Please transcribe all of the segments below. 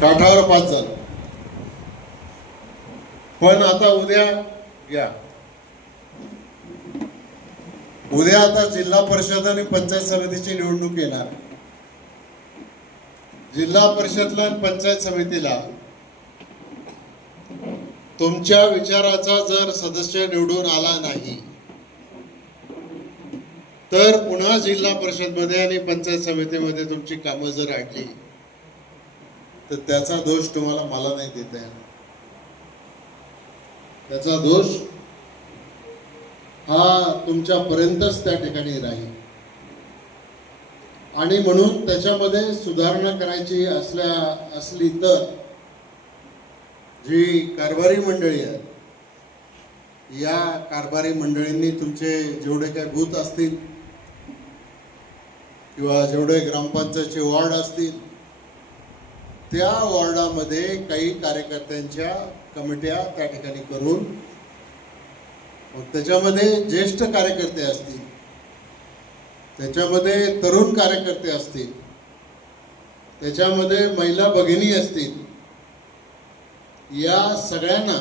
काठावर पास झालं. पण आता उद्या या उद्या आता जिल्हा परिषद आणि पंचायत समितीची निवडणूक येणार. जिल्हा परिषदला आणि पंचायत समितीला तुमच्या विचाराचा जर सदस्य निवडून आला नाही तर पुन्हा जिल्हा परिषदमध्ये आणि पंचायत समितीमध्ये तुमची कामं जर अडली तर त्याचा दोष तुम्हाला मला नाही देता येणार. त्याचा दोष हा तुमच्यापर्यंतच त्या ठिकाणी राहील. आणि म्हणून त्याच्यामध्ये सुधारणा करायची असल्या असली तर जी कारभारी मंडळी आहे या कारभारी मंडळींनी तुमचे जेवढे काही बूथ असतील किंवा जेवढे ग्रामपंचायतचे वॉर्ड असतील त्या वॉर्डामध्ये काही कार्यकर्त्यांच्या कमिट्या त्या ठिकाणी करून मग त्याच्यामध्ये ज्येष्ठ कार्यकर्ते असतील त्याच्यामध्ये तरुण कार्यकर्ते असतील त्याच्यामध्ये महिला भगिनी असतील या सगळ्यांना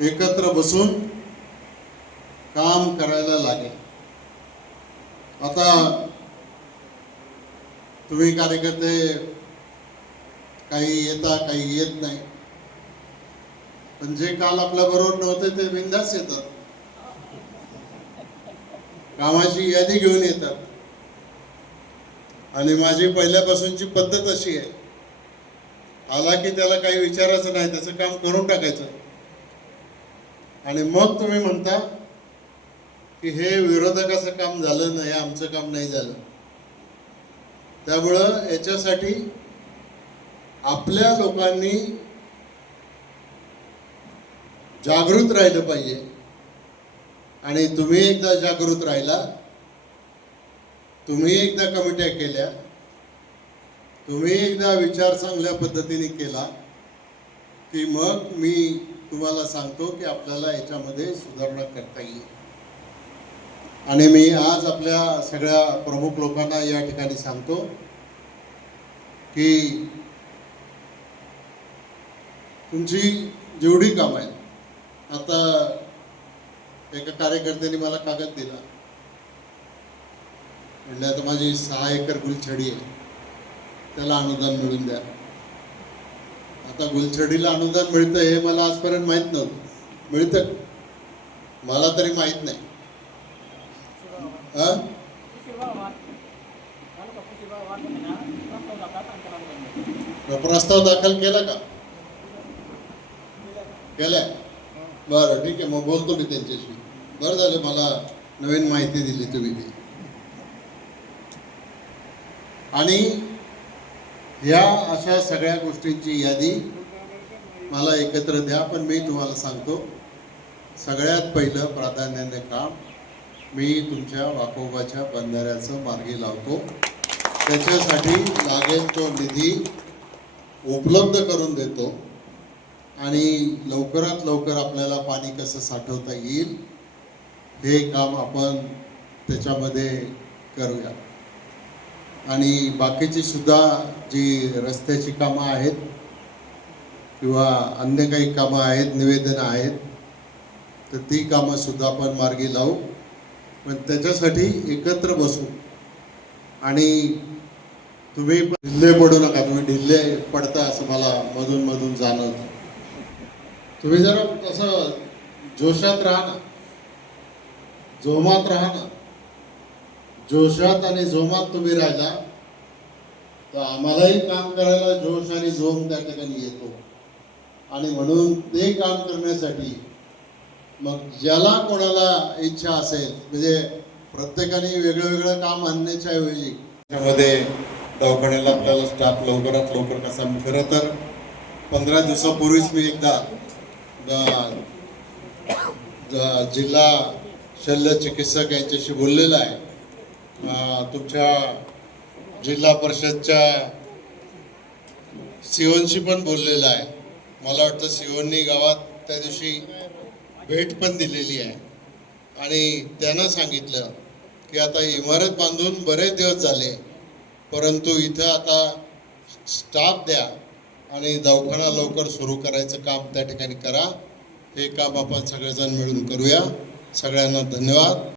एकत्र बसून काम करायला लागेल. आता तुम्ही कार्यकर्ते काही येता काही येत नाही. पण जे काल आपल्या बरोबर नव्हते ते बिंदास येतात. कामाची यादी घेऊन येतात. आणि माझी पहिल्यापासूनची पद्धत अशी आहे. आला की त्याला काही विचारायचं नाही त्याचं काम करून टाकायचं. आणि मग तुम्ही म्हणता की हे विरोधकाचं काम झालं नाही आमचं काम नाही झालं. त्यामुळं याच्यासाठी आपल्या लोकांनी जागृत राहिलं पाहिजे. आणि तुम्ही एकदा जागृत राहिला तुम्ही एकदा कमिट्या केल्या तुम्ही एकदा विचार चांगल्या पद्धतीने केला की मग मी तुम्हाला सांगतो की आपल्याला याच्यामध्ये सुधारणा करता येईल. आणि मी आज आपल्या सगळ्या प्रमुख लोकांना या ठिकाणी सांगतो की तुमची जेवढी कामं आहेत आता एका कार्यकर्त्याने मला कागद दिला. म्हणलं आता माझी सहा एकर गुलछडी आहे त्याला अनुदान मिळून द्या. आता गुलछडीला अनुदान मिळतं हे मला आजपर्यंत माहीत नव्हतं. मिळतं. मला तरी माहीत नाही. प्रस्ताव दाखल केला का केलाय बरं ठीक आहे मग बोलतो मी त्यांच्याशी बरं झालं मला नवीन माहिती दिली तुम्ही ती आणि या अशा सगळ्या गोष्टींची यादी मला एकत्र द्या पण मी तुम्हाला सांगतो सगळ्यात पहिलं प्राधान्याने काम मी तुमच्या वाकोबाच्या बंधाऱ्याचं मार्गी लावतो. त्याच्यासाठी लागेल तो निधी उपलब्ध करून देतो. आणि लवकरात लवकर आपल्याला पाणी कसं साठवता येईल हे काम आपण त्याच्यामध्ये करूया. आणि बाकीची सुद्धा जी रस्त्याची कामं आहेत किंवा अन्य काही कामं आहेत निवेदनं आहेत तर ती कामंसुद्धा आपण मार्गी लावू. पण त्याच्यासाठी एकत्र बसू. आणि तुम्ही ढिल्ले पडू नका तुम्ही ढिल्ले पडता असं मला मधून मधून जाणवतं. तुम्ही जरा असं जोशात राहा ना. जोमात राहा ना. जोशात आणि जोमात तुम्ही राहिला तर आम्हालाही काम करायला जोश आणि जोम त्या ठिकाणी येतो. आणि म्हणून ते काम करण्यासाठी मग ज्याला कोणाला इच्छा असेल म्हणजे प्रत्येकाने वेगळं वेगळं काम आणण्याच्या ऐवजी. त्यामध्ये दवाखान्याला आपल्याला स्टाफ लवकरात लवकर कसा खरं तर पंधरा दिवसापूर्वीच मी एकदा जिल्हा शल्य चिकित्सक यांच्याशी बोललेला आहे. तुमच्या जिल्हा परिषदच्या सिओनशी पण बोललेला आहे. मला वाटतं सिओननी गावात त्या दिवशी भेट पण दिलेली आहे. आणि त्यानं सांगितलं की आता इमारत बांधून बरेच दिवस झाले परंतु इथं आता स्टाफ द्या आणि दवाखाना लवकर सुरू करायचं काम त्या ठिकाणी करा. हे काम आपण सगळेजण मिळून करूया. सगळ्यांना धन्यवाद.